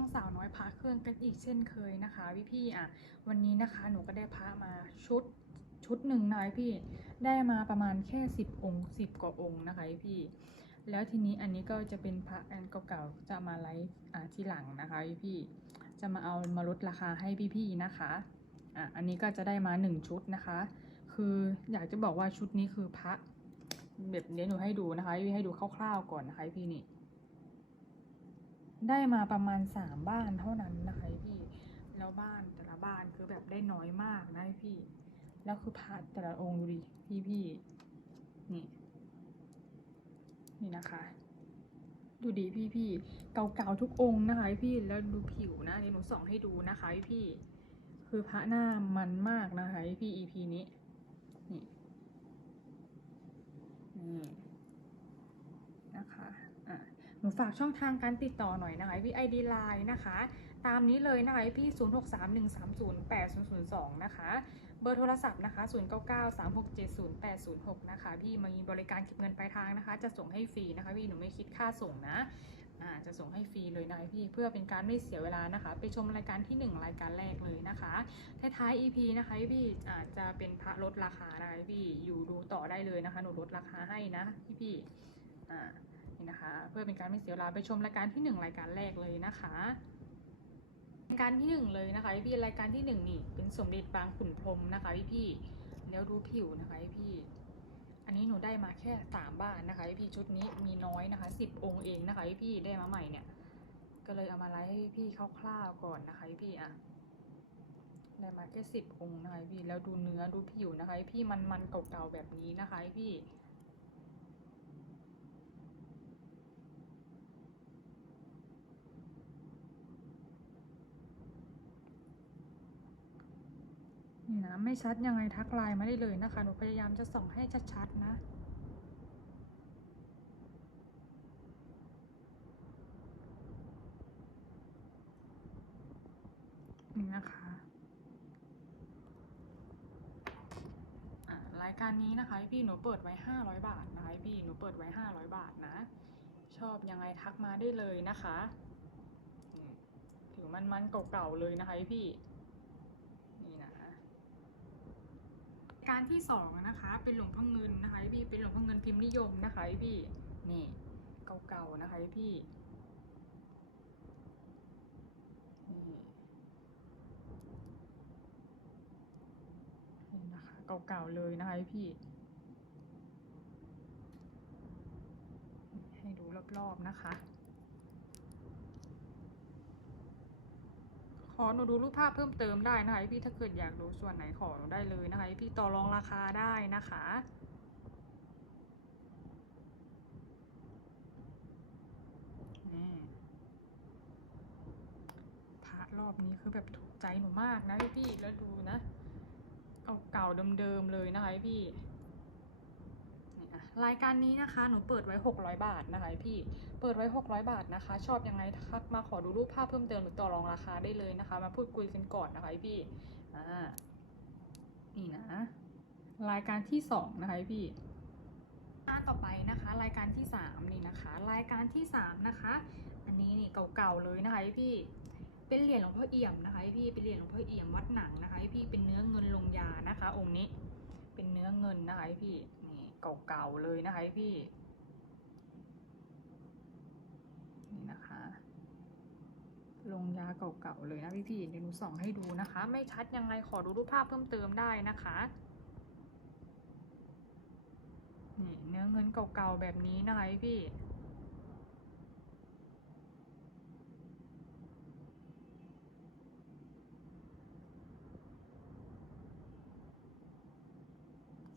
องสาวน้อยพระเครื่องกันอีกเช่นเคยนะคะพี่พี่อะวันนี้นะคะหนูก็ได้พระมาชุดชุดหนึ่งนะพี่ได้มาประมาณแค่สิบองค์สิบกว่าองค์นะคะพี่ แล้วทีนี้อันนี้ก็จะเป็นพระอันเก่าๆจะมาไลฟ์อ่าทีหลังนะคะพี่พี่จะมาเอามาลดราคาให้พี่ๆนะคะอะอันนี้ก็จะได้มาหนึ่งชุดนะคะ คืออยากจะบอกว่าชุดนี้คือพระแบบเดี๋ยวหนูให้ดูนะคะพี่ให้ดูคร่าวๆก่อนนะคะพี่นี่ ได้มาประมาณสามบ้านเท่านั้นนะคะพี่ แล้วบ้านแต่ละบ้านคือแบบได้น้อยมากนะพี่ แล้วคือพระแต่ละองค์ดูดิพี่พี่นี่ นี่นะคะ ดูดีพี่พี่เก่าๆทุกองค์นะคะพี่ แล้วดูผิวนะเดี๋ยวหนูส่องให้ดูนะคะพี่ คือพระหน้ามันมากนะคะพี่ EP นี้ นี่ นี่นะคะ หนูฝากช่องทางการติดต่อหน่อยนะคะพี่ไอดีไลน์นะคะ ตามนี้เลยนะคะพี่0 6 3 1 3 0 8 0 0 2 นะคะ เบอร์โทรศัพท์นะคะ 0 9 9 3 6 7 0 8 0 6 นะคะ พี่มีบริการเก็บเงินปลายทางนะคะ จะส่งให้ฟรีนะคะ พี่หนูไม่คิดค่าส่งนะอาจะส่งให้ฟรีเลยนะคะพี่เพื่อเป็นการไม่เสียเวลานะคะ ไปชมรายการที่ 1 รายการแรกเลยนะคะท้ายๆ EP นะคะพี่อาจจะเป็นพระลดราคานะคะพี่อยู่ดูต่อได้เลยนะคะ หนูลดราคาให้นะพี่พี่อ่า นี่นะคะ เพื่อเป็นการไม่เสียเวลาไปชมรายการที่หนึ่งรายการแรกเลยนะคะรายการที่หนึ่งเลยนะคะพี่รายการที่หนึ่งนี่เป็นสมเด็จบางขุนพรมนะคะพี่พี่แล้วดูผิวนะคะพี่อันนี้หนูได้มาแค่สามบ้านนะคะพี่ชุดนี้มีน้อยนะคะสิบองค์เองนะคะพี่ได้มาใหม่เนี่ย ก็เลยเอามาไลฟ์ให้พี่คร่าวๆก่อนนะคะพี่อะได้มาแค่สิบองค์นะคะพี่แล้วดูเนื้อดูผิวนะคะพี่มันมันเก่าๆแบบนี้นะคะพี่ นี่นะไม่ชัดยังไงทักไลน์มาได้เลยนะคะ หนูพยายามจะส่องให้ชัดๆนะนี่นะคะรายการนี้นะคะพี่หนูเปิดไว้ 500 บาทนะคะพี่หนูเปิดไว้ 500 บาทนะ ชอบยังไงทักมาได้เลยนะคะอืมถือมันๆเก่าๆเลยนะคะพี่ นี่นะ การที่สองนะคะ เป็นหลวงพ่อเงินนะคะพี่เป็นหลวงพ่อเงินพิมพ์นิยมนะคะพี่นี่เก่าๆนะคะพี่นี่นี่นะคะเก่าๆเลยนะคะพี่ ให้ดูรอบๆนะคะ ข อหนูดูรูปภาพเพิ่มเติมได้นะคะพี่ถ้าเกิดอยากดูส่วนไหนขอได้เลยนะคะพี่ต่อรองราคาได้นะคะพระรอบนี้คือแบบถูกใจหนูมากนะพี่แล้วดูนะเก่าๆเดิมๆเลยนะคะพี่ รายการนี้นะคะ หนูเปิดไว้ 600 บาทนะคะพี่ เปิดไว้ 600 บาทนะคะ ชอบยังไงทักมาขอดูรูปภาพเพิ่มเติมหรือต่อรองราคาได้เลยนะคะ มาพูดคุยกันก่อนนะคะพี่ อ่า นี่นะ รายการที่สองนะคะพี่อ่าต่อไปนะคะ รายการที่สามนี่นะคะ รายการที่สามนะคะ อันนี้นี่เก่าๆเลยนะคะพี่เป็นเหรียญหลวงพ่อเอี่ยมนะคะพี่เป็นเหรียญหลวงพ่อเอี่ยมวัดหนังนะคะพี่เป็นเนื้อเงินลงยานะคะ องค์นี้เป็นเนื้อเงินนะคะพี่ เก่าๆเลยนะคะพี่ นี่นะคะ ลงยาเก่าๆเลยนะพี่พี่ๆเดี๋ยวหนูส่องให้ดูนะคะ ไม่ชัดยังไงขอดูรูปภาพเพิ่มเติมได้นะคะนี่เนื้อเงินเก่าๆแบบนี้นะคะพี่พี่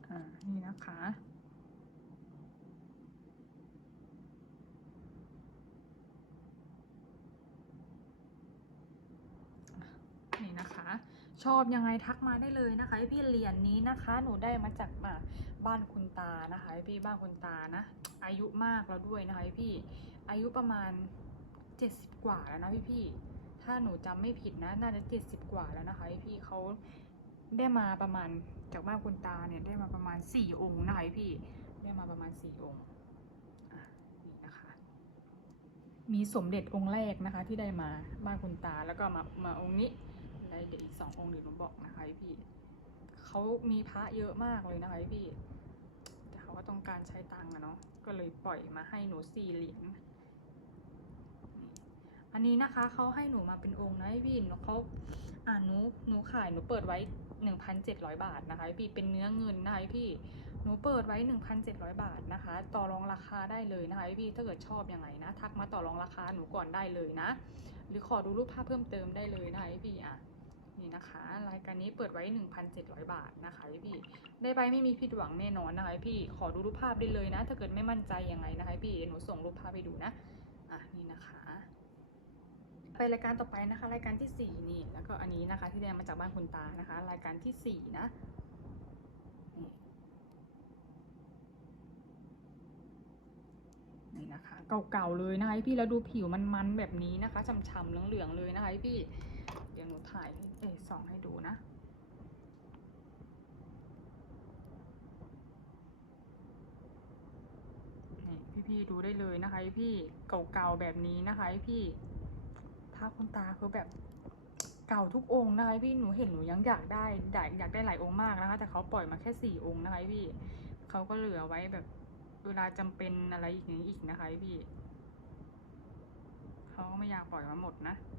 อ่านี่นะคะ นี่นะคะ ชอบยังไงทักมาได้เลยนะคะพี่เหรียญนี้นะคะ หนูได้มาจากมาบ้านคุณตานะคะพี่บ้านคุณตานะ อายุมากแล้วด้วยนะคะพี่อายุประมาณเจ็ดสิบกว่าแล้วนะพี่พี่ถ้าหนูจำไม่ผิดนะ น่าจะเจ็ดสิบกว่าแล้วนะคะพี่เขาได้มาประมาณจากบ้านคุณตาเนี่ยได้มาประมาณสี่องค์นะคะพี่ได้มาประมาณสี่องค์นี่นะคะ มีสมเด็จองค์แรกนะคะ ที่ได้มาบ้านคุณตาแล้วก็มามาองค์นี้ ได้เด็กอีกสององค์เดี๋ยวหนูบอกนะคะพี่เขามีพระเยอะมากเลยนะคะพี่แต่เขาก็ต้องการใช้ตังค์อะเนาะก็เลยปล่อยมาให้หนูสี่เหรียญอันนี้นะคะเขาให้หนูมาเป็นองค์นะพี่หนูเขาอ่าหนูหนูขายหนูเปิดไว้หนึ่งพันเจ็ดร้อยบาทนะคะพี่เป็นเนื้อเงินนะคะพี่หนูเปิดไว้ 1,700 บาทนะคะ ต่อรองราคาได้เลยนะคะพี่ถ้าเกิดชอบยังไงนะ ทักมาต่อรองราคาหนูก่อนได้เลยนะ หรือขอดูรูปภาพเพิ่มเติมได้เลยนะคะพี่อะ นี่นะคะ รายการนี้เปิดไว้ 1,700 บาทนะคะพี่ได้ไปไม่มีผิดหวังแน่นอนนะคะพี่ขอดูรูปภาพได้เลยนะ ถ้าเกิดไม่มั่นใจยังไงนะคะพี่หนูส่งรูปภาพไปดูนะอะนี่นะคะไปรายการต่อไปนะคะ รายการที่สี่นี่แล้วก็อันนี้นะคะ ที่ได้มาจากบ้านคุณตานะคะ รายการที่สี่นะนี่นะคะ เก่าๆเลยนะคะพี่แล้วดูผิวมันๆแบบนี้นะคะฉ่ำๆเหลืองๆเลยนะคะพี่ ดี๋ยวหนูถ่ายเอส่องให้ดูนะ นี่พี่ๆดูได้เลยนะคะพี่เก่าๆแบบนี้นะคะพี่ภาพคุณตาคือแบบเก่าทุกองค์นะคะพี่หนูเห็นหนูยังอยากได้อยากอยากได้หลายองค์มากนะคะ แต่เขาปล่อยมาแค่สี่องค์นะคะพี่เขาก็เหลือไว้แบบเวลาจำเป็นอะไรอีกอย่างนี้อีกนะคะพี่เขาก็ไม่อยากปล่อยมาหมดนะ เ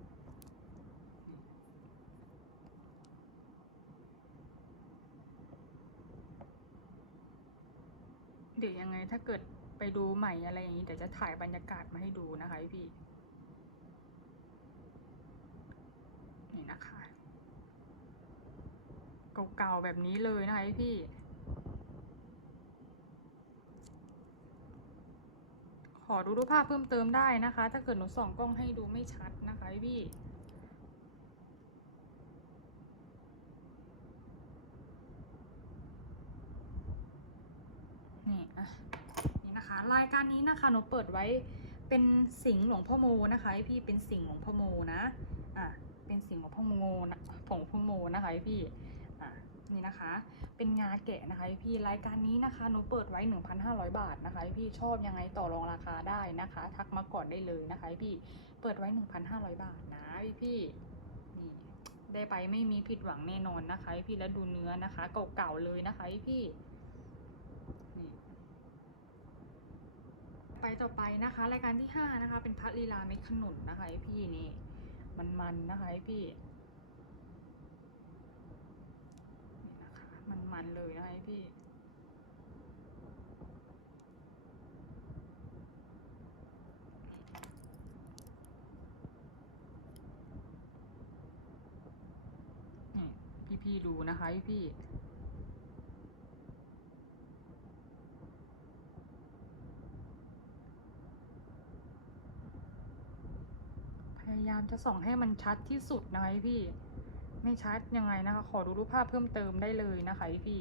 ดี๋ยวยังไงถ้าเกิดไปดูใหม่อะไรอย่างนี้เดี๋ยวจะถ่ายบรรยากาศมาให้ดูนะคะพี่นี่นะคะเก่าๆแบบนี้เลยนะคะพี่ขอดูรูปภาพเพิ่มเติมได้นะคะ ถ้าเกิดหนูส่องกล้องให้ดูไม่ชัดนะคะพี่ นี่อะนี่นะคะ รายการนี้นะคะหนูเปิดไว้เป็นสิงห์หลวงพ่อโมนะคะพี่เป็นสิงห์หลวงพ่อโมนะอะเป็นสิงห์หลวงพ่อโมนะผงพ่อโมนะคะพี่อะนี่นะคะ เป็นงาแกะนะคะพี่รายการนี้นะคะหนูเปิดไว้ 1,500 บาทนะคะพี่ชอบยังไงต่อรองราคาได้นะคะ ทักมาก่อนได้เลยนะคะพี่เปิดไว้ 1,500 บาทนะพี่พี่นี่ได้ไปไม่มีผิดหวังแน่นอนนะคะพี่แล้วดูเนื้อนะคะ เก่าๆเลยนะคะพี่ ไปต่อไปนะคะ รายการที่ 5 นะคะ เป็นพัดลีลาเม็ดขนุนนะคะพี่นี่ มันๆนนะคะพี่นี่นะคะมันๆเลยนะคะพี่นี่พี่ๆดูนะคะพี่ายามจะส่องให้มันชัดที่สุดนะคะพี่ ไม่ชัดยังไงนะคะ ขอดูรูปภาพเพิ่มเติมได้เลยนะคะพี่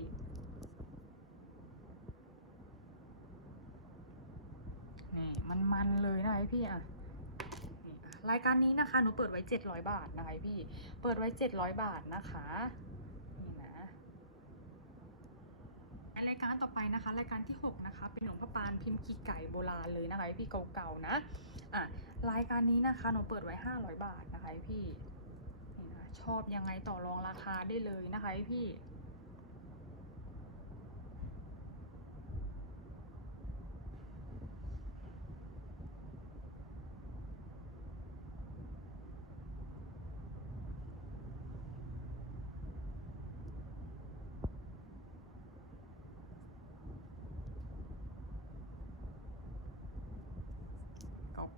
นี่มันมันเลยนะคะพี่อะนี่อะรายการนี้นะคะหนูเปิดไว้ 700 บาทนะคะพี่ เปิดไว้ 700 บาทนะคะ นี่นะ ราย การต่อไปนะคะ รายการที่ 6 นะคะ เป็นหลวงพ่อปานพิมพ์ขีไก่โบราณเลยนะคะพี่เก่าๆนะอะรายการนี้นะคะหนูเปิดไว้ 500 บาทนะคะพี่ชอบยังไงต่อรองราคาได้เลยนะคะพี่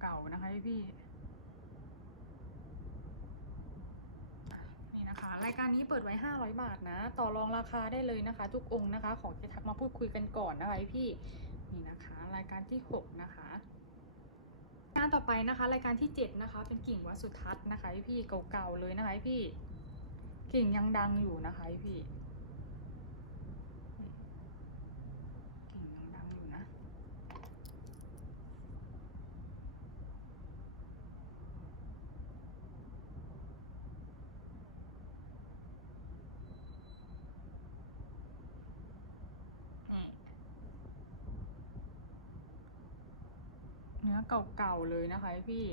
เก่าๆ นะคะพี่นี่นะคะ รายการนี้เปิดไว้ 500 บาทนะ ต่อรองราคาได้เลยนะคะ ทุกองค์นะคะ ขอแค่ทักมาพูดคุยกันก่อนนะคะพี่นี่นะคะ รายการที่ 6 นะคะรายการต่อไปนะคะ รายการที่ 7 นะคะ เป็นกิ่งวัดสุทัศน์นะคะพี่เก่าๆเลยนะคะพี่กิ่งยังดังอยู่นะคะพี่กิ่งยังดังอยู่นะ นี่ เก่าๆเลยนะคะพี่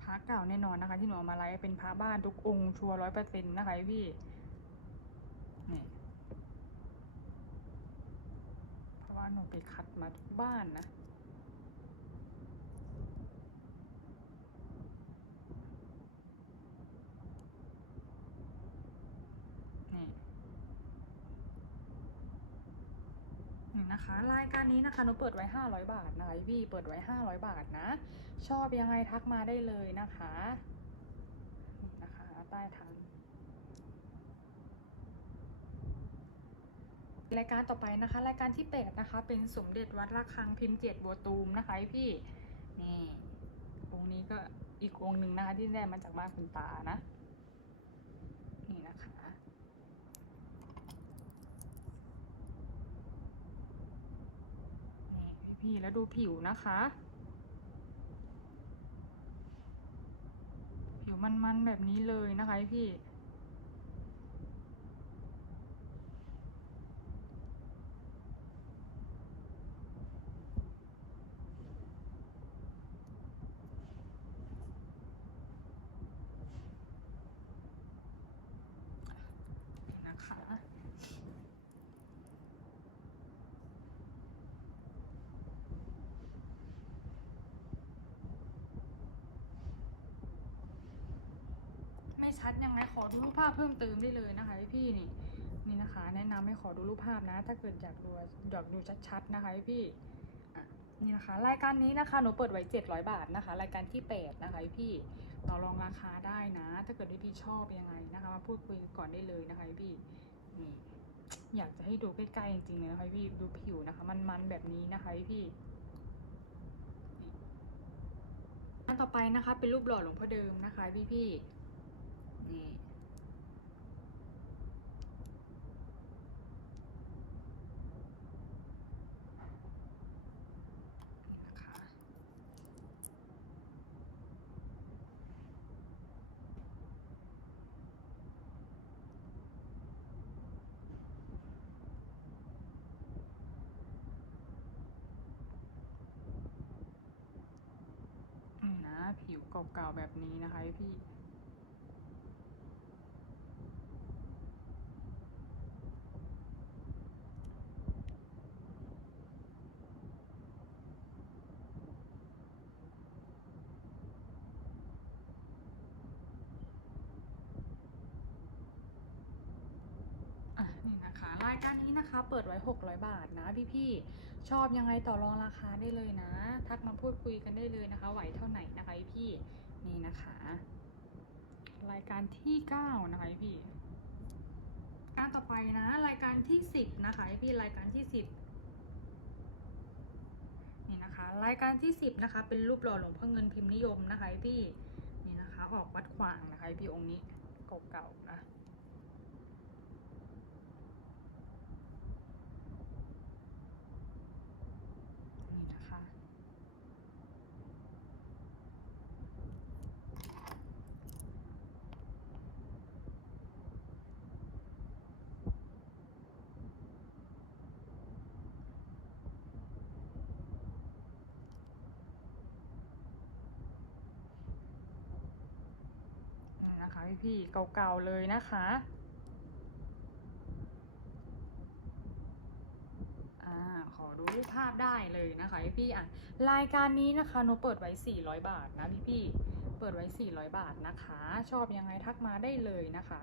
พระเก่าแน่นอนนะคะ ที่หนูเอามาไลฟ์เป็นพระบ้านทุกองค์ชัวร้อยเปอร์เซ็นต์นะคะพี่นี่เพราะว่าหนูไปคัดมาทุกบ้านนะ นี่ นี่นะคะรายการนี้นะคะหนูเปิดไว้ 500 บาทนะคะพี่เปิดไว้ 500 บาทนะ ชอบยังไงทักมาได้เลยนะคะนะคะใต้ทางรายการต่อไปนะคะ รายการที่8นะคะ เป็นสมเด็จวัดระฆังพิมพ์เจ็ดบัวตูมนะคะพี่นี่องค์นี้ก็อีกองค์หนึ่งนะคะที่ได้มาจากบ้านคุณตานะ นี่นะคะ นี่แล้วดูผิวนะคะ ผิวมันๆแบบนี้เลยนะคะพี่ นี่นะคะ ไม่ชัดยังไงขอดูรูปภา พเพิ่มเติมได้เลยนะคะพี่นี่นี่นะคะ แนะนำให้ขอดูรูปภาพนะ ถ้าเกิดอยากดูอยากดูชัดๆนะคะพี่อ่นี่นะคะ รายการนี้นะคะหนูเปิดไว้ 700 บาทนะคะ รายการที่ 8 นะคะพี่ต่อรองราคาได้นะ ถ้าเกิดพี่ชอบยังไงนะคะมาพูดคุยก่อนได้เลยนะคะพี่นี่อยากจะให้ดูใกล้ๆจริงๆเลยนะคะพี่ดูผิวนะคะ มันๆแบบนี้นะคะพี่นี่อันต่อไปนะคะเป็นรูปหล่อหลวงพ่อเดิมนะคะพี่ๆนี่ ผิวเก่าๆแบบนี้นะคะพี่อะนี่นะคะรายการนี้นะคะเปิดไว้ 600 บาทนะพี่ๆ ชอบยังไงต่อรองราคาได้เลยนะ ทักมาพูดคุยกันได้เลยนะคะ ไหวเท่าไหร่นะคะพี่นี่นะคะ รายการที่ 9 นะคะพี่การต่อไปนะ รายการที่ 10 นะคะพี่รายการที่ 10นี่นะคะ รายการที่ 10 นะคะ เป็นรูปหล่อหลวงพ่อเงินพิมพ์นิยมนะคะพี่นี่นะคะ ออกวัดขวางนะคะพี่องค์นี้เก่าๆนะ นี่นะคะ นี่นะคะ พี่ๆเก่าๆเลยนะคะอ่าขอดูรูปภาพได้เลยนะคะพี่อะรายการนี้นะคะหนูเปิดไว้ 400 บาทนะพี่ๆเปิดไว้ 400 บาทนะคะ ชอบยังไงทักมาได้เลยนะคะ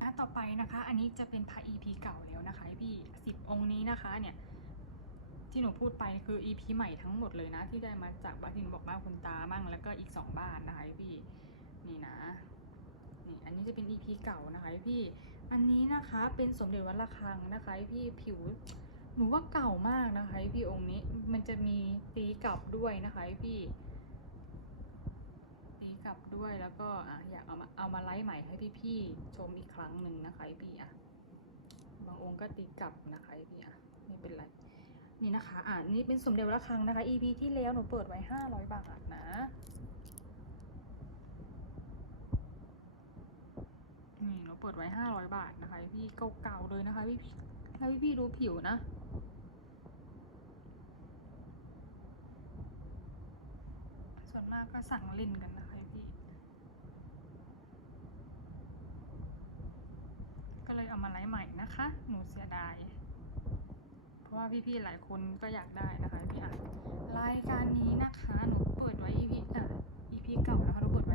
อะต่อไปนะคะ อันนี้จะเป็นพระ EP เก่าแล้วนะคะพี่สิบองค์นี้นะคะเนี่ยที่หนูพูดไปคือ EP ใหม่ทั้งหมดเลยนะ ที่ได้มาจากบ้านที่หนูบอกบ้านคุณตามั่งแล้วก็อีก 2 บ้านนะคะพี่ นี่นะนี่อันนี้จะเป็น EP เก่านะคะพี่อันนี้นะคะเป็นสมเด็จวัดระฆังนะคะพี่ผิวหนูว่าเก่ามากนะคะพี่องค์นี้มันจะมีตีกลับด้วยนะคะพี่ตีกลับด้วยแล้วก็อะอยากเอามาเอามาไลฟ์ใหม่ให้พี่ๆชมอีกครั้งหนึ่งนะคะพี่อะบางองค์ก็ตีกลับนะคะพี่อะไม่เป็นไรนี่นะคะอะนี่เป็นสมเด็จวัดระฆังนะคะ EP ที่แล้วหนูเปิดไว้500บาทนะ เปิดไว้ห้าร้อยบาทนะคะพี่เก่าๆเลยนะคะพี่ให้าพี่ดูผิวนะส่วนมากก็สั่งลินกันนะคะพี่ ก็เลยเอามาไลฟ์ใหม่นะคะ หนูเสียดาย เพราะว่าพี่ๆหลายคนก็อยากได้นะคะพี่อะรายการนี้นะคะ หนูเปิดไว้ EP อะ EP เก่านะคะหนูเปิด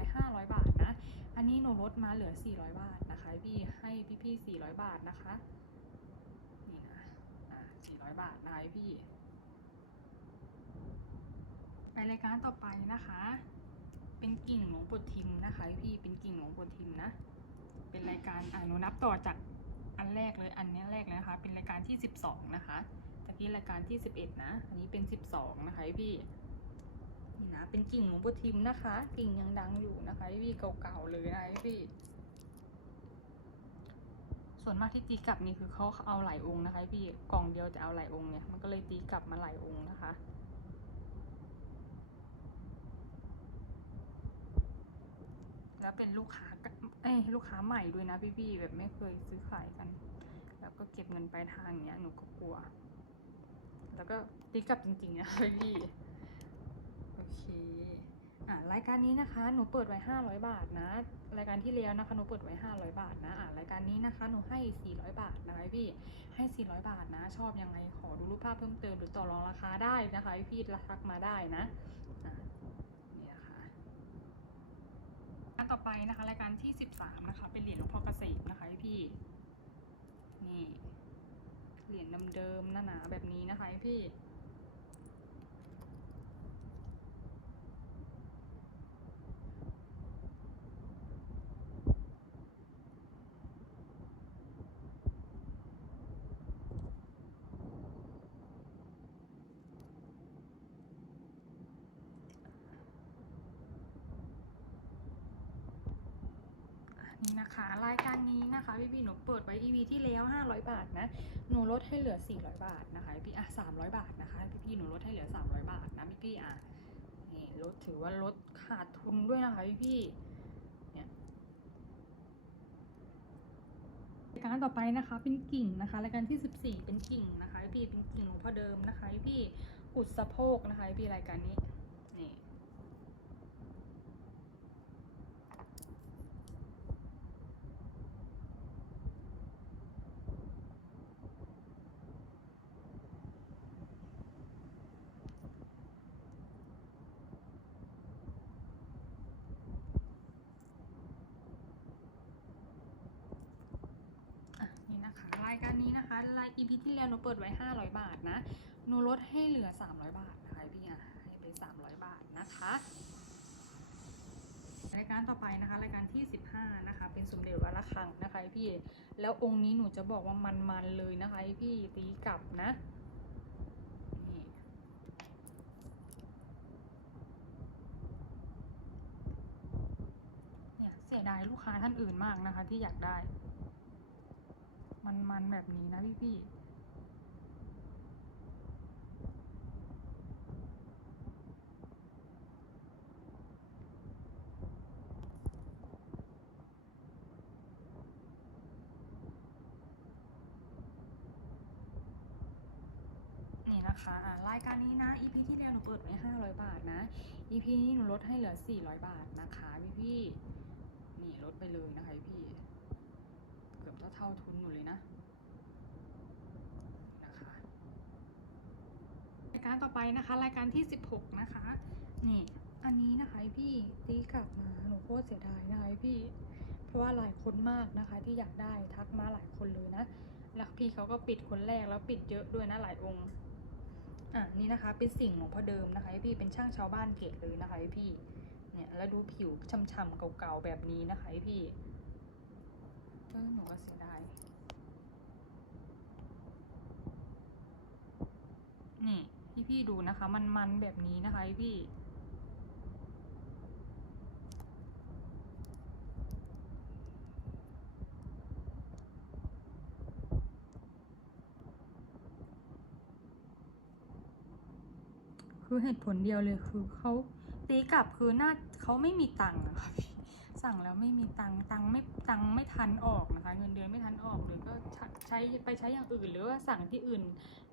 อันนี้หนูลดมาเหลือ 400 บาทนะคะพี่ให้พี่ๆ400 บาทนะคะนี่นะอะ400 บาทนะคะพี่ไปรายการต่อไปนะคะ เป็นกิ่งหลวงปู่ทิมนะคะพี่เป็นกิ่งหลวงปู่ทิมนะ เป็นรายการอ่าหนูนับต่อจากอันแรกเลยอันนี้แรกเลยนะคะ เป็นรายการที่ 12 นะคะตะกี้รายการที่ 11 นะ อันนี้เป็น 12 นะคะพี่ นี่นะ เป็นกิ่งหลวงปู่ทิมนะคะ กิ่งยังดังอยู่นะคะพี่เก่าๆเลยนะพี่ส่วนมากที่ตีกลับนี่คือเขาเอาหลายองค์นะคะพี่กล่องเดียวจะเอาหลายองค์เนี่ยมันก็เลยตีกลับมาหลายองค์นะคะ แล้วเป็นลูกค้าเอ้ลูกค้าใหม่ด้วยนะพี่ๆแบบไม่เคยซื้อขายกัน แล้วก็เก็บเงินปลายทางเงี้ยหนูก็กลัว แล้วก็ตีกลับจริงๆนะพี่ อะรายการนี้นะคะ หนูเปิดไว้ 500 บาทนะ รายการที่แล้วนะคะ หนูเปิดไว้ 500 บาทนะ อะรายการนี้นะคะ หนูให้ 400 บาทนะคะพี่ ให้ 400 บาทนะ ชอบยังไง ขอดูรูปภาพเพิ่มเติมหรือต่อรองราคาได้นะคะพี่ทักมาได้นะอะนี่นะคะอันต่อไปนะคะ รายการที่ 13 นะคะ เป็นเหรียญหลวงพ่อเกษมนะคะพี่ นี่ เหรียญเดิมๆหนาๆแบบนี้นะคะพี่ นี่นะคะ รายการนี้นะคะพี่พี่หนูเปิดไว้ EV ที่แล้ว 500 บาทนะหนูลดให้เหลือ 400 บาทนะคะพี่อะ300 บาทนะคะพี่พี่หนูลดให้เหลือ 300 บาทนะพี่พี่อะนี่ลดถือว่าลดขาดทุนด้วยนะคะพี่พี่เนี่ยรายการต่อไปนะคะเป็นกิ่งนะคะรายการที่ 14 เป็นกิ่งนะคะพี่เป็นกิ่งหลวงพ่อเดิมนะคะพี่อุดสะโพกนะคะพี่รายการนี้ อะนี่นะคะ รายการนี้นะคะราย EP ที่แล้วหนูเปิดไว้ 500 บาทนะหนูลดให้เหลือ 300 บาทนะคะพี่อะให้ไป 300 บาทนะคะรายการต่อไปนะคะรายการที่ 15 นะคะ เป็นสมเด็จวัดระฆังนะคะพี่แล้วองค์นี้หนูจะบอกว่ามันๆเลยนะคะพี่ตีกลับนะเนี่ยเสียดายลูกค้าท่านอื่นมากนะคะที่อยากได้ มันมันๆแบบนี้นะพี่พี่นี่นะคะอะรายการนี้นะ EP ที่แล้วหนูเปิดไว้500 บาทนะ EP นี้หนูลดให้เหลือ 400 บาทนะคะพี่พี่นี่ลดไปเลยนะคะ กือบเท่าทุนหนูเลยนะนะคะรายการต่อไปนะคะ รายการที่ 16 นะคะ นี่ อันนี้นะคะพี่ตีกลับมาหนูโคตรเสียดายนะคะพี่ เพราะว่าหลายคนมากนะคะ ที่อยากได้ทักมาหลายคนเลยนะแล้วพี่เขาก็ปิดคนแรกแล้วปิดเยอะด้วยนะหลายองค์อะนี่นะคะเป็นสิ่งหลวงพ่อเดิมนะคะพี่เป็นช่างชาวบ้านเกตเลยนะคะพี่เนี่ยแล้วดูผิวช่ำๆเก่าๆแบบนี้นะคะพี่ ออหนูก็เสียดาย นี่พี่พี่ดูนะคะ มันมันแบบนี้นะคะพี่คือเหตุผลเดียวเลยคือเขาตีกลับคือหน้าเขาไม่มีตังค์อะค่ะพี่ สั่งแล้วไม่มีตังตังไม่ตังไม่ทันออกนะคะ เงินเดือนไม่ทันออกเลยก็ใช้ใชไปใช้อย่างอื่น หรือว่าสั่งที่อื่น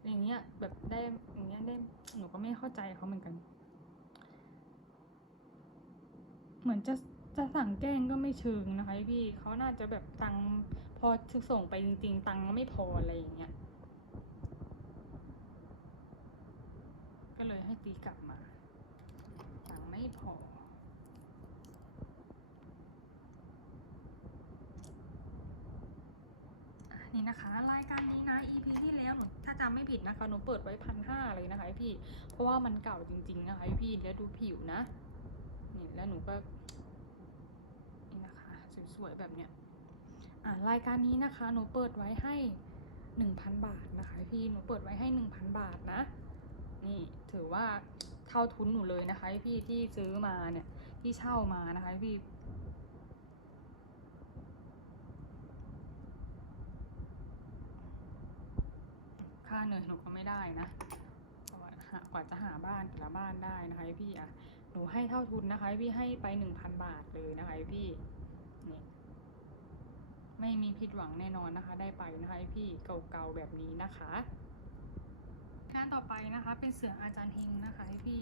อย่างเงี้ยแบบได้อย่างเงี้ยได้หนูก็ไม่เข้าใจเขาเหมือนกัน เหมือนจะจะสั่งแกล้งก็ไม่เชิงนะคะพี่เขาน่าจะแบบตังพอส่งไปจริง ๆ ตังไม่พออะไรอย่างเงี้ยก็เลยให้ตีกลับมาตังไม่พอ อะ นี่นะคะ รายการนี้นะ EP ที่แล้วหนูถ้าจำไม่ผิดนะคะหนูเปิดไว้พันห้าเลยนะคะพี่ เพราะว่ามันเก่าจริง ๆ นะคะพี่แล้วดูผิวนะนี่แล้วหนูก็นี่นะคะสวยๆแบบเนี้ยอ่ารายการนี้นะคะหนูเปิดไว้ให้หนึ่งพันบาทนะคะพี่หนูเปิดไว้ให้หนึ่งพันบาทนะ นี่ถือว่าเท่าทุนหนูเลยนะคะพี่ที่ซื้อมาเนี่ยที่เช่ามานะคะพี่ ค่าเหนื่อยหนูก็ไม่ได้นะกว่าจะหาบ้านแต่ละบ้านได้นะคะพี่อะหนูให้เท่าทุนนะคะพี่ให้ไปหนึ่งพันบาทเลยนะคะพี่นี่ไม่มีผิดหวังแน่นอนนะคะ ได้ไปนะคะพี่เก่าๆแบบนี้นะคะงานต่อไปนะคะ เป็นเสืออาจารย์เฮงนะคะพี่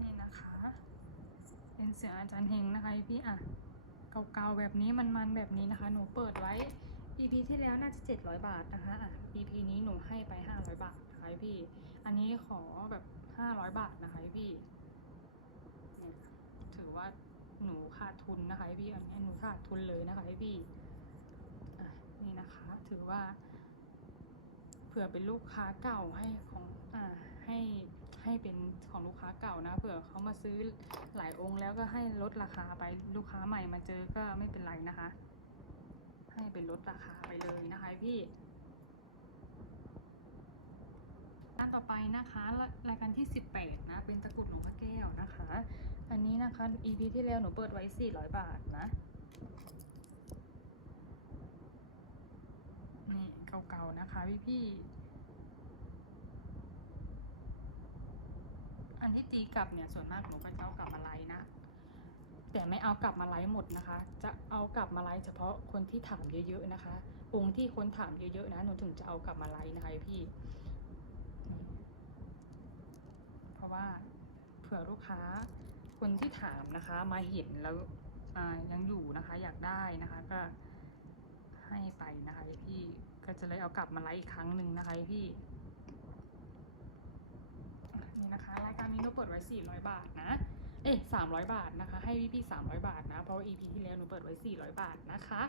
นี่นะคะ เสืออาจารย์เฮงนะคะพี่อะเก่าๆแบบนี้มันๆแบบนี้นะคะ หนูเปิดไว้ EP ที่แล้วน่าจะ 700 บาทนะคะอะ EP นี้หนูให้ไป 500 บาทนะคะพี่ อันนี้ขอแบบ 500 บาทนะคะพี่เนี่ยถือว่าหนูขาดทุนนะคะพี่ อันนี้หนูขาดทุนเลยนะคะพี่อะนี่นะคะ ถือว่า เผื่อเป็นลูกค้าเก่าให้ของอ่าให้ ให้เป็นของลูกค้าเก่านะเผื่อเขามาซื้อหลายองค์แล้วก็ให้ลดราคาไปลูกค้าใหม่มาเจอก็ไม่เป็นไรนะคะ ให้เป็นลดราคาไปเลยนะคะพี่อันต่อไปนะคะรายการที่ 18 นะ เป็นตะกรุดหลวงพ่อแก้วนะคะ อันนี้นะคะ EP ที่แล้วหนูเปิดไว้ 400 บาทนะนี่เก่าๆนะคะพี่พี่ๆ อันที่ตีกลับเนี่ยส่วนมากหนูก็จะเอากลับมาไลฟ์นะ แต่ไม่เอากลับมาไลฟ์หมดนะคะ จะเอากลับมาไลฟ์เฉพาะคนที่ถามเยอะๆนะคะองค์ที่คนถามเยอะๆนะหนูถึงจะเอากลับมาไลฟ์นะคะพี่เพราะว่าเผื่อลูกค้าคนที่ถามนะคะ มาเห็นแล้วยังอยู่นะคะ อยากได้นะคะ ก็ให้ไปนะคะพี่ก็จะเลยเอากลับมาไลฟ์อีกครั้งหนึ่งนะคะพี่ นะคะ รายการนี้หนูเปิดไว้ 400 บาทนะ เอ๊ะ300 บาทนะคะ ให้พี่พี่300 บาทนะ เพราะว่า EP ที่แล้วหนูเปิดไว้ 400 บาทนะคะ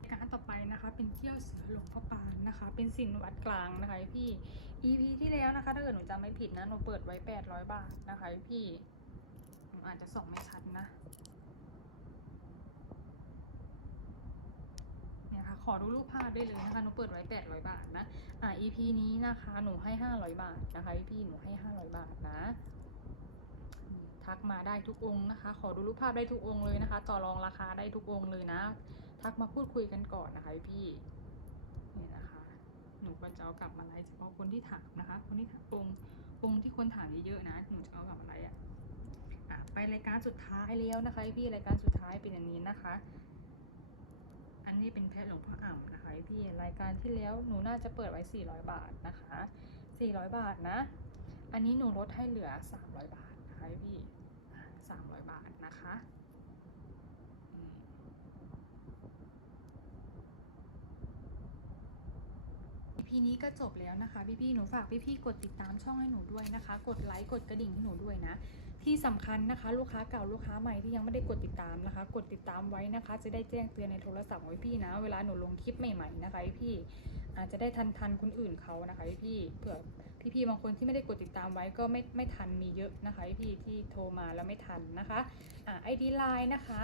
รายการต่อไปนะคะเป็นเที่ยวเสือหลวงพ่อปานนะคะ เป็นสินวัดกลางนะคะพี่ EP ที่แล้วนะคะ ถ้าเกิดหนูจำไม่ผิดนะหนูเปิดไว้ 800 บาทนะคะพี่อาจจะสองไม่ชัดนะ เนี่ยค่ะ ข อดูรูปภาพได้เลยนะคะหนูเปิดไว้800 บาทนะ อ่า EP นี้นะคะหนูให้ 500 บาทนะคะ พี่หนูให้ 500 บาทนะทักมาได้ทุกองค์นะคะ ขอดูรูปภาพได้ทุกองค์เลยนะคะ ต่อรองราคาได้ทุกองค์เลยนะ ทักมาพูดคุยกันก่อนนะคะพี่นี่นะคะ หนูก็จะเอากลับมาไลฟ์เฉพาะคนที่ถามนะคะ คนที่ถามองค์องค์ที่คนถามเยอะๆนะ หนูจะเอากลับมาไลฟ์อะอะไปรายการสุดท้ายแล้วนะคะพี่รายการสุดท้ายเป็นอย่างนี้นะคะ อันนี้เป็นแพทย์หลวงพ่ออ่ำนะคะพี่รายการที่แล้วหนูน่าจะเปิดไว้ 400 บาทนะคะ 400 บาทนะ อันนี้หนูลดให้เหลือ 300 บาทนะคะพี่300 บาทนะคะอืม EP นี้ก็จบแล้วนะคะพี่ๆหนูฝากพี่ๆกดติดตามช่องให้หนูด้วยนะคะ กดไลค์กดกระดิ่งให้หนูด้วยนะ ที่สำคัญนะคะ ลูกค้าเก่าลูกค้าใหม่ที่ยังไม่ได้กดติดตามนะคะ กดติดตามไว้นะคะ จะได้แจ้งเตือนในโทรศัพท์ของพี่นะ เวลาหนูลงคลิปใหม่ๆนะคะพี่อาจจะได้ทันทันคนอื่นเขานะคะพี่เผื่อพี่ๆบางคนที่ไม่ได้กดติดตามไว้ก็ไม่ไม่ทันมีเยอะนะคะพี่ที่โทรมาแล้วไม่ทันนะคะอ่า ID Line นะคะ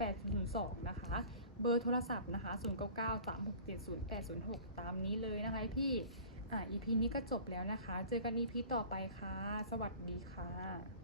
0631308002 นะคะ เบอร์โทรศัพท์นะคะ0993670806 ตามนี้เลยนะคะพี่อ่า EP นี้ก็จบแล้วนะคะ เจอกัน EP ต่อไปค่ะ สวัสดีค่ะ